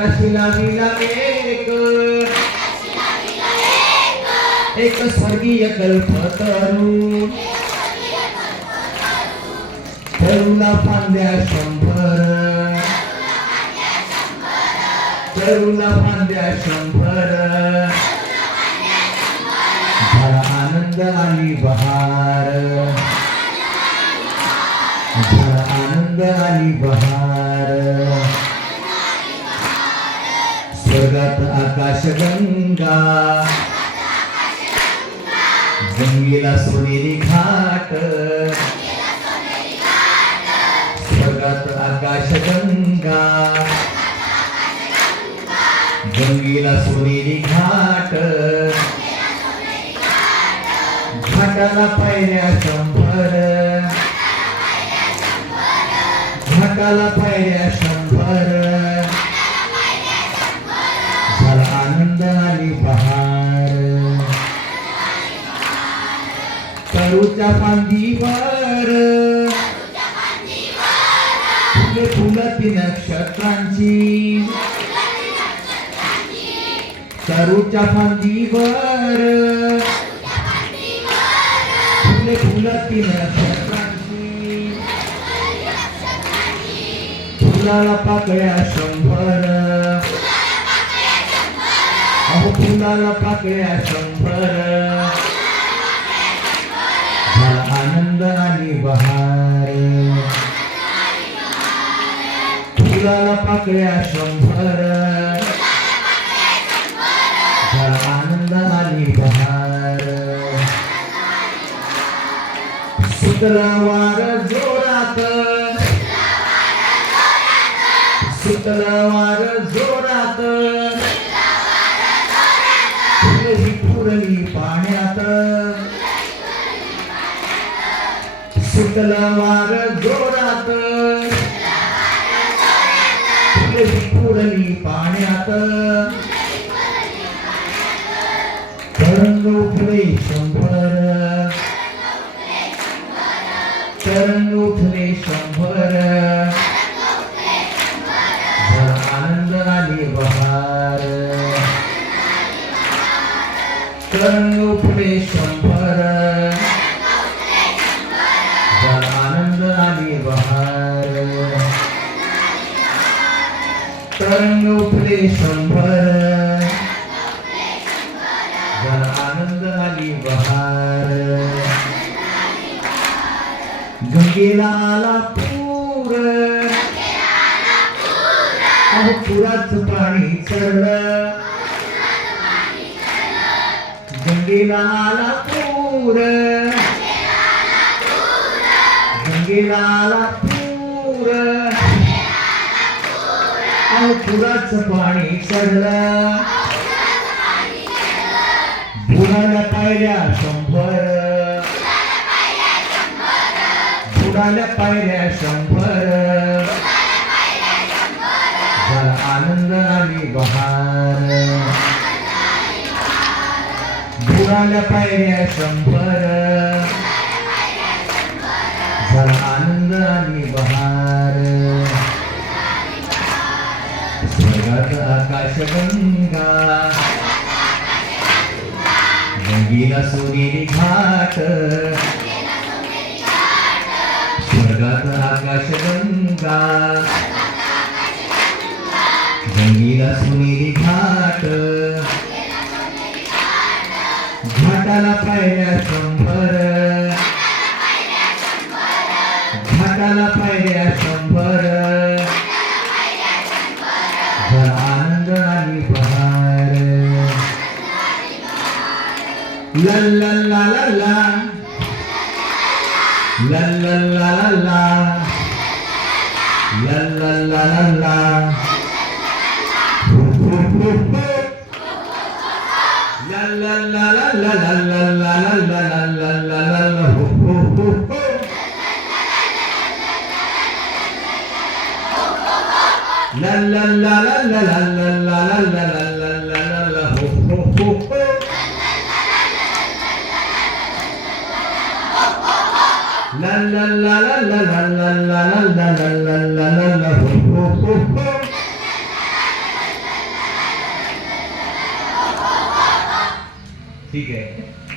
आकाशी लाविला एक स्वर्गीय कल्पतरू तरुला फांद्या 100 तरुला फांद्या 100 झाला आनंद आली बहार झाला आनंद आली बहार स्वर्गात आकाशगंगा गंगेला सोनेरी घाट स्वर्गात आकाशगंगा गंगेला सोनेरी घाट घाटाला पायऱ्या 100 घाटाला पायऱ्या 100 झाला आनंद आली बहार तरूच्या फांदीवर फुले फुलती नक्षत्रांची तरूच्या फांदीवर फुले फुलती नक्षत्रांची फुलाला पाकळ्या 100 अहो फुलाला पाकळ्या 100 झाला आनंद आली बहार फुलाला पाकळ्या 100 झाला आनंद आली बहार सुटला वार जोरात सुटला वार जोरात फुलही फुरली पाण्यात सुटला वार जोरात फुलही फुरली पाण्यात तरंग उठले 100 तरंग उठले 100 झाला आनंद आली बहार तरंग उठले 100 झाला आनंद आली बहार तरंग उठले 100 झाला आनंद आली बहार गंगेला आला पूर अहो पुराचं पाणी चढलं गंगेला आला पूर गंगेला आला पूर अहो पुराचं पाणी चढलं बुडाल्या पायऱ्या 100 बुडाल्या पायऱ्या 100 झाला आनंद आली बहार बुडाल्या पायऱ्या 100 झाला आनंद आली बहार स्वर्गात आकाशगंगा गंगेला सोनेरी घाट स्वर्गात आकाशगंगा गंगेला सोनेरी घाट घाटाला पायऱ्या 100 घाटाला पायऱ्या 100 झाला आनंद आली बहार ला ला ला ला ला ला ला ला ला ला ला ला ला ला la la la la la la la la la la la la la la ho ho ho ho la la la la la la la la la la la la la la ho ho ho ho la la la la la la la la la la la la la la ho ho ho ho ठीक आहे.